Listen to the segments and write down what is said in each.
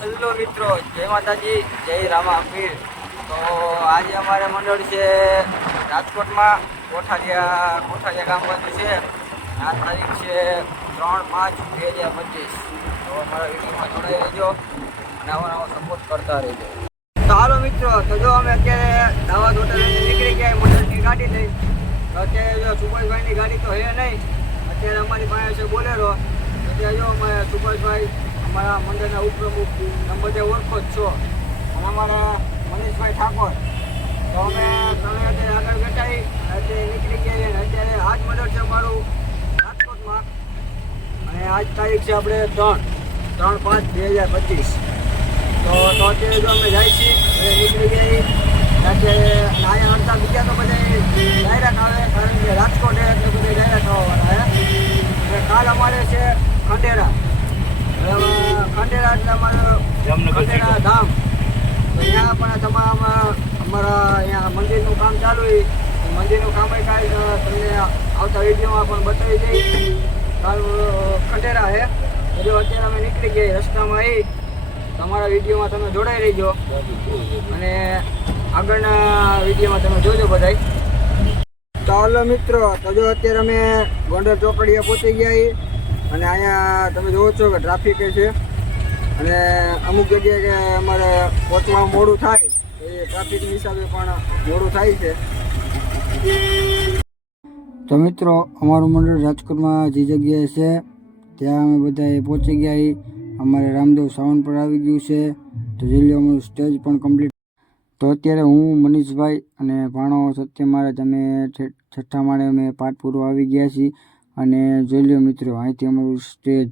Hello મિત્રો, જય માતાજી, જય રામાપીર. તો આજે અમારે મંડળ છે રાજકોટમાં કોઠારિયા ગામ બાજુ છે. આ તારીખ છે 3/5/2025. તો અમારા વિડીયોમાં જોડાઈ રહેજો અને આવો સપોર્ટ કરતા રહેજો. તો હાલો મિત્રો, તો જો અમે અત્યારે દાવા હોટલ નીકળી ગયા મંડળની ગાડી લઈ. તો અત્યારે જો સુભાષભાઈની ગાડી તો હે નહીં, અત્યારે અમારી પાસે છે બોલેરો. અત્યારે જો અમે સુભાષભાઈ અમારા મંડળના ઉપપ્રમુખ તમે બધે ઓળખો જ છો, અને અમારા મનીષભાઈ ઠાકોર. તો અમે તમે અત્યારે આગળ ઘટાડી અત્યારે નીકળી ગયા. અને અત્યારે આજ મંડળ છે અમારું રાજકોટમાં, અને આજ તારીખ છે આપણે 3/5/2025. તો અત્યારે જો અમે જાય છીએ, નીકળી ગઈ. અત્યારે અહીંયા અડધા બીજા તો બધા ડાયરેક્ટ આવે, કારણ કે રાજકોટ એટલે બધા ડાયરેક્ટ આવવાના છે. અને કાલ અમારે છે ખંડેરા. ખંડેરા એટલે અમારું ખંડેરા ધામ. તો ત્યાં પણ તમામ અમારા અહીંયા મંદિરનું કામ ચાલુ હોય. મંદિરનું કામ કાંઈ તમને આવતા વિડીયોમાં પણ બતાવી દઈ. કાલ ખંડેરા છે. જો અત્યારે અમે નીકળી ગયા રસ્તામાં એ તમારા વિડીયોમાં તમે જોડાઈ રહીજો, અને આગળના વિડીયોમાં તમે જોજો બધાય. તો હાલો મિત્રો, તો જો અત્યારે અમે ગોંડલ ચોકડીએ પહોંચી ગયા. અને અહીંયા તમે જોવો છો કે ટ્રાફિક છે, અને અમુક જગ્યાએ કે અમારે પહોંચવામાં મોડું થાય, એ ટ્રાફિકની હિસાબે પણ મોડું થાય છે. તો મિત્રો, અમારું મંડળ રાજકોટમાં જે જગ્યાએ છે ત્યાં અમે બધા પહોંચી ગયા. અમારે રામદેવ સાવન પર આવી ગયું છે. તો જોઈ લો, અમારું સ્ટેજ પણ કમ્પ્લીટ. તો અત્યારે હું મનીષભાઈ અને ભાણો સત્ય મહારાજ અમે છઠ્ઠા માળે અમે પાઠ પૂરો આવી ગયા છીએ. અને જોઈ લો મિત્રો, અહીંથી અમારું સ્ટેજ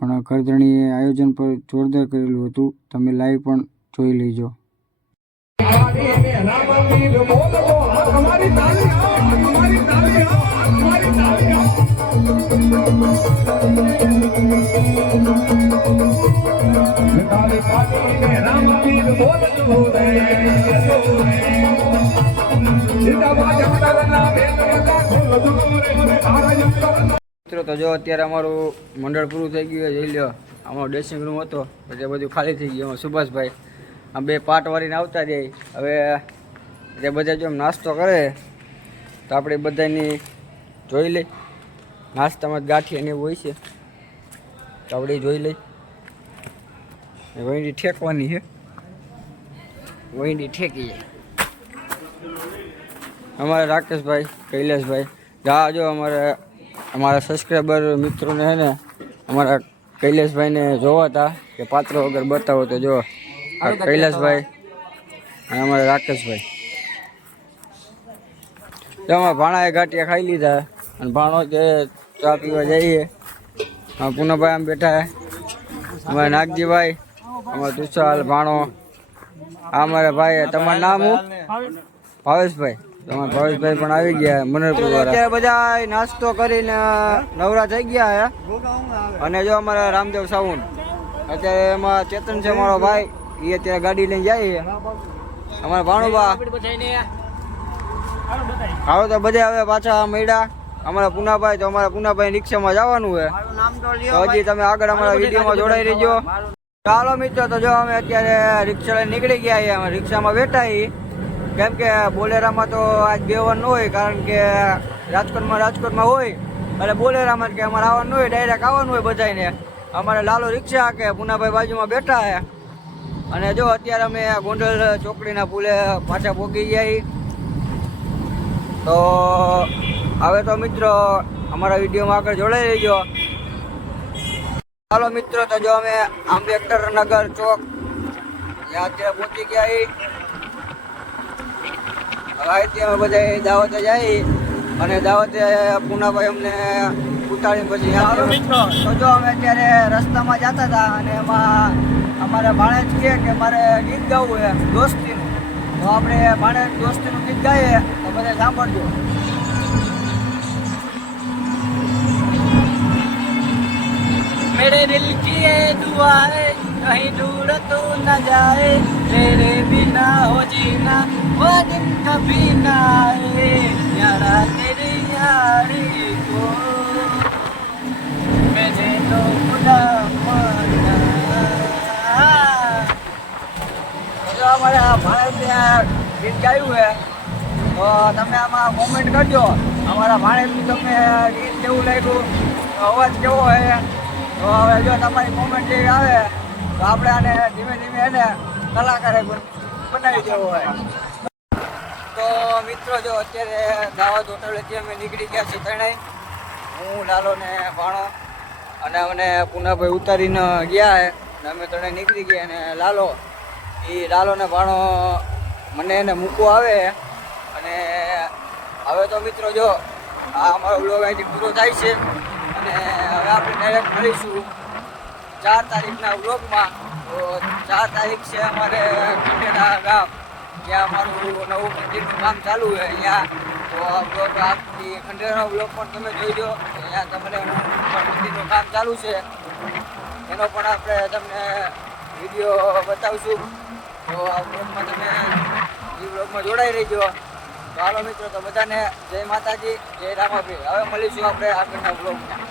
પણ કરધણીએ આયોજન પર જોરદાર કરેલું હતું. તમે લાઈવ પણ જોઈ લેજો. મિત્રો, તો જો અત્યારે અમારું મંડળ પૂરું થઈ ગયું. જોઈ લો, અમારો ડ્રેસિંગ રૂમ હતો, પછી બધું ખાલી થઈ ગયું. સુભાષભાઈ આ બે પાટ વાળીને આવતા જાય. હવે જે બધા જો નાસ્તો કરે તો આપણે બધાની જોઈ લઈ. નાસ્તામાં ગાંઠિયા ને એવું હોય છે, તો આપણે જોઈ લઈ. વહીડી ઠેકવાની છે, વહીડી ઠેકી જાય. અમારા રાકેશભાઈ, કૈલાસભાઈ, જા જો અમારા સબસ્ક્રાઈબર મિત્રોને છે ને અમારા કૈલાસભાઈને જોવા હતા કે પાત્રો વગર બતાવો. તો જો આ કૈલાસભાઈ અને અમારા રાકેશભાઈ. તો અમારા ભાણાએ ગાંઠિયા ખાઈ લીધા, અને ભાણો કે ચા પીવા જઈએ. પૂનાભાઈ આમ બેઠા હે, અમારા નાગજીભાઈ, અમારા તુષાલ, ભાણો. આ અમારા ભાઈ. તમારું નામ હું? ભાવેશભાઈ. તમારા ભાવેશભાઈ પણ આવી ગયા મનરપુર વાળા. અત્યારે બધા નાસ્તો કરીને નવરા થઈ ગયા હે. અને જો અમારા રામદેવ સાવન અત્યારે એમાં ચેતન છે મારો ભાઈ, એ અત્યારે ગાડી લઈને જાય. અમારા ભાણુબા હાલો. તો બધા હવે પાછા મળ્યા. અમારા પુનાભાઈ, તો અમારા પુનાભાઈ રિક્ષામાં જવાનું છે. તો હજી તમે આગળ અમારા વિડીયોમાં જોડાઈ રહીજો. ચાલો મિત્રો, તો જો અમે અત્યારે રિક્ષા લઈને નીકળી ગયા. અમે રિક્ષામાં બેઠા. કેમ કે બોલેરામાં તો આજ બેવાનું હોય, કારણ કે રાજકોટમાં હોય એટલે બોલેરામાં કે અમારે આવવાનું હોય, ડાયરેક્ટ આવવાનું હોય બધાને. અમારે લાલો રિક્ષા કે પુનાભાઈ બાજુમાં બેઠા છે. અને જો અત્યારે અમે ગોંડલ ચોકડીના પુલે પાછા પહોંચી ગયા. તો હવે તો મિત્રો અમારા વિડીયોમાં આગળ જોડાઈ રહીજો. ચાલો મિત્રો, તો જો અમે આંબેડકર નગર ચોક ત્યાં અત્યારે પહોંચી ગયા. હવે અમે બધા દાવતે જાય, અને દાવતે પૂનાભાઈ અમને ઉતારી પછી. તો જો અમે અત્યારે રસ્તામાં જતા હતા, અને એમાં અમારે ભાણેજ કે મારે ગીત ગાવું છે દોસ્તીનું. તો આપણે ભાણેજ દોસ્તીનું ગીત ગાઈએ, તો બધા સાંભળજો. मेरे दिल की ये दुआएं कहीं दूर तो न जाए, तेरे बिना हो जीना वो दिन कभी ना आए, यारा तेरी यारी को मैंने तो खुदा माना। અમારા ભાણેજને ગીત ગાયું છે તો તમે આમાં કોમેન્ટ કરજો અમારા ભાણેજનું તમને ગીત કેવું લાગ્યું, અવાજ કેવો છે. તો હવે જો તમારી કોમેન્ટ જેવી આવે તો આપણે આને ધીમે ધીમે એને કલાકારે બનાવી દેવો હોય. તો મિત્રો જો અત્યારે દાવત હોટલેથી અમે નીકળી ગયા છીએ ત્રણેય, હું લાલો ને ભાણો અને અમને પુનાભાઈ ઉતારીને ગયા છે અને અમે ત્રણેય નીકળી ગયા. અને લાલો ને ભાણો મને એને મૂકવો આવે. અને હવે તો મિત્રો જો આ અમારો બ્લોગ અહીંથી પૂરો થાય છે અને હવે આપણે ડાયરેક્ટ મળીશું 4 તારીખના બ્લોગમાં. તો 4 તારીખ છે અમારે ખંડેરા ગામ, જ્યાં અમારું નવું મંદિરનું કામ ચાલુ છે અહીંયા. તો આ બ્લોગ આખી ખંડેરાનો બ્લોગ પણ તમે જોઈજો. અહીંયા તમને મંદિરનું કામ ચાલુ છે એનો પણ આપણે તમને વિડીયો બતાવશું. તો આ બ્લોગમાં તમે એ બ્લોગમાં જોડાઈ રહીજો. તો હાલો મિત્રો, તો બધાને જય માતાજી, જય રામાભી. હવે મળીશું આપણે આગળના બ્લોગમાં.